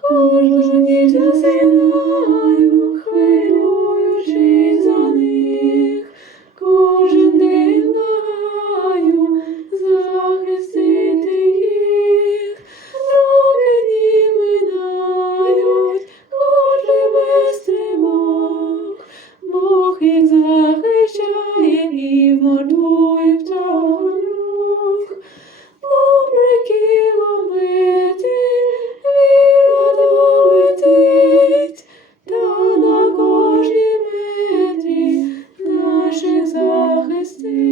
Кожну ніч засинаю, хвилюючись за них, кожен день захистити їх, дні минають, і без тривог, Бог їх захищає і вмортує Christine.